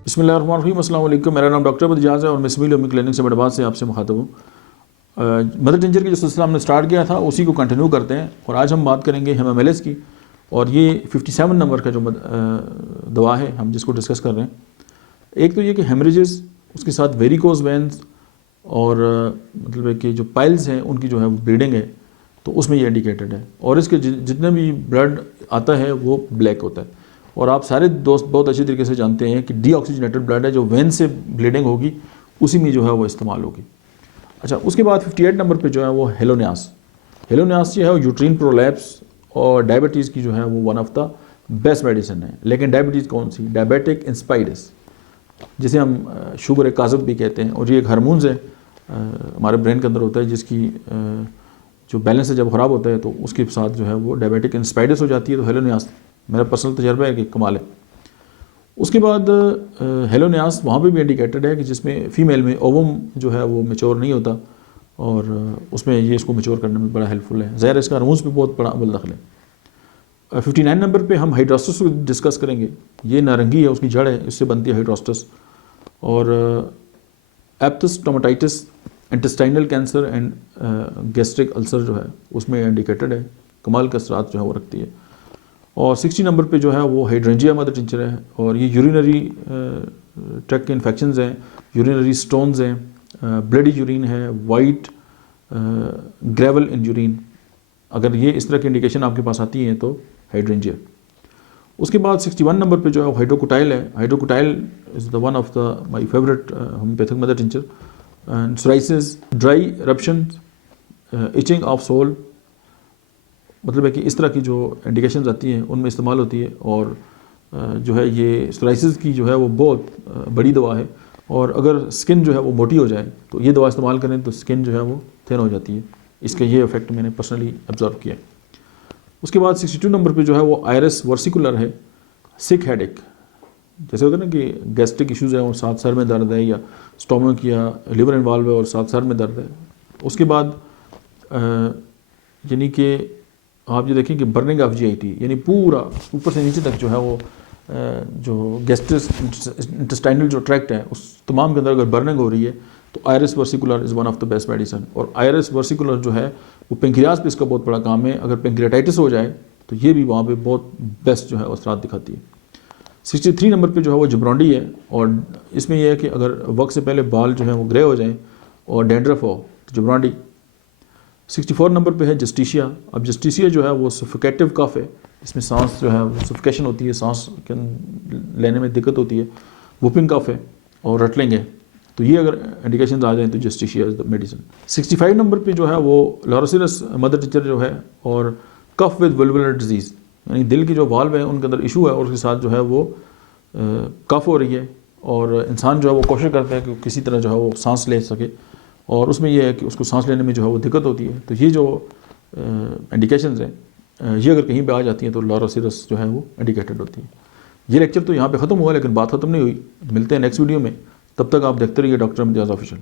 बिस्मिल्लाहिर्रहमानिर्रहीम, अस्सलाम वालेकुम। मेरा नाम डॉक्टर बदजाज है और मैं सिविल होमियो क्लिनिक से बड़बाद से आपसे मुखातब हूँ। मदर टिंचर की जो सिलसिला हमने स्टार्ट किया था उसी को कंटिन्यू करते हैं और आज हम बात करेंगे हेमामेलिस की। और ये 57 नंबर का जो दवा है हम जिसको डिस्कस कर रहे हैं, एक तो ये कि हेमरेजेस, उसके साथ वेरिकोज वेंस और मतलब है कि जो पाइल्स हैं उनकी जो है ब्लीडिंग है, तो उसमें ये इंडिकेटेड है। और इसके जितने भी ब्लड आता है वो ब्लैक होता है। और आप सारे दोस्त बहुत अच्छी तरीके से जानते हैं कि डीऑक्सीजनेटेड ब्लड है, जो वेन से ब्लीडिंग होगी उसी में जो है वो इस्तेमाल होगी। अच्छा, उसके बाद 58 नंबर पे जो है वो हेलोन्यास। हेलोन्यास जो है यूट्रीन प्रोलैप्स और डायबिटीज़ की जो है वो one of the best medicine है। लेकिन डायबिटीज़ कौन सी? डायबिटिक इंस्पाइटिस, जिसे हम शुगर काज़ब भी कहते हैं। और ये एक हार्मोन्स है हमारे ब्रेन के अंदर होता है, जिसकी जो बैलेंस है जब ख़राब होता है तो उसके साथ जो है वो डायबिटिक इंस्पाइटिस हो जाती है। तो हेलोन्यास मेरा पर्सनल तजर्बा है कि कमाल है। उसके बाद हेलोन्यास वहाँ पे भी इंडिकेटेड है कि जिसमें फ़ीमेल में ओवम जो है वो मैच्योर नहीं होता और उसमें ये इसको मैच्योर करने में बड़ा हेल्पफुल है। ज़ाहिर इसका हार्मोन्स पे बहुत बड़ा अमल दखल है। 59 नंबर पे हम हाइड्रोस्टस को डिस्कस करेंगे। ये नारंगी है, उसकी जड़ है, इससे बनती है हाइड्रोस्टस। और aphthous stomatitis, intestinal cancer and gastric ulcer जो है उसमें इंडिकेटेड है। कमाल का असरात जो है वो रखती है। और 60 नंबर पे जो है वो हाइड्रेंजिया मदर टिंचर है और ये यूरिनरी ट्रैक्ट के इन्फेक्शंस हैं, यूरिनरी स्टोन्स हैं, ब्लडी यूरिन है, वाइट ग्रेवल इन यूरिन। अगर ये इस तरह की इंडिकेशन आपके पास आती हैं तो हाइड्रेंजिया। उसके बाद 61 नंबर पे जो है हाइड्रोकोटाइल है। Hydrocotyle is the one of the my favourite homeopathic mother tincture. Psoriasis, dry eruption, itching of sole, मतलब है कि इस तरह की जो इंडिकेशंस आती हैं उनमें इस्तेमाल होती है। और जो है ये सोराइसिस की जो है वो बहुत बड़ी दवा है। और अगर स्किन जो है वो मोटी हो जाए तो ये दवा इस्तेमाल करें तो स्किन जो है वो थिन हो जाती है। इसका ये इफेक्ट मैंने पर्सनली ऑब्जर्व किया। उसके बाद 62 नंबर पे जो है वो आयरस वर्सिकुलर है। सिक हेडेक, जैसे होता है ना कि गैस्ट्रिक इश्यूज़ हैं और साथ सर में दर्द है, या स्टोमक या लिवर इन्वॉल्व है और साथ सर में दर्द है। उसके बाद यानी कि आप ये देखें कि बर्निंग ऑफ जीआईटी, यानी पूरा ऊपर से नीचे तक जो है वो जो गैस्ट्रिक इंटेस्टाइनल जो ट्रैक्ट है उस तमाम के अंदर अगर बर्निंग हो रही है तो Iris versicolor is one of the best medicine. और आयरस वर्सिकुलर जो है वो पेंक्रियाज पे इसका बहुत बड़ा काम है। अगर पेंक्रियाटाइटिस हो जाए तो ये भी वहाँ पे बहुत बेस्ट जो है असरात दिखाती है। 63 नंबर पे जो है वो जिब्रोंडी है। और इसमें यह है कि अगर वक्त से पहले बाल जो है वो ग्रे हो जाएँ और डैंड्रफ हो तो जिब्रोंडी। 64 नंबर पे है जस्टिशिया। अब जस्टिशिया जो है वो सफोकेटिव कफ है, इसमें सांस जो है वो सफोकेशन होती है, सांस लेने में दिक्कत होती है। वुपिंग कफ है और रटलिंग है। तो ये अगर इंडिकेशंस आ जाएँ तो Justicia is the medicine. 65 number पे जो है वो लॉरोसिलस मदर टिंचर जो है और कफ विद वल्वुलर डिजीज़, यानी दिल की जो वाल्व है उनके अंदर इशू है और उसके साथ जो है वो कफ हो रही है और इंसान जो है वो कोशिश करता है कि किसी तरह जो है वो सांस ले सके और उसमें यह है कि उसको सांस लेने में जो है वो दिक्कत होती है। तो ये जो इंडिकेशंस हैं ये अगर कहीं पे आ जाती हैं तो लॉरोसिलस जो है वो इंडिकेटेड होती है। ये लेक्चर तो यहाँ पे ख़त्म हुआ, लेकिन बात ख़त्म नहीं हुई। मिलते हैं नेक्स्ट वीडियो में, तब तक आप देखते रहिए डॉक्टर इम्तियाज़ ऑफिशियल।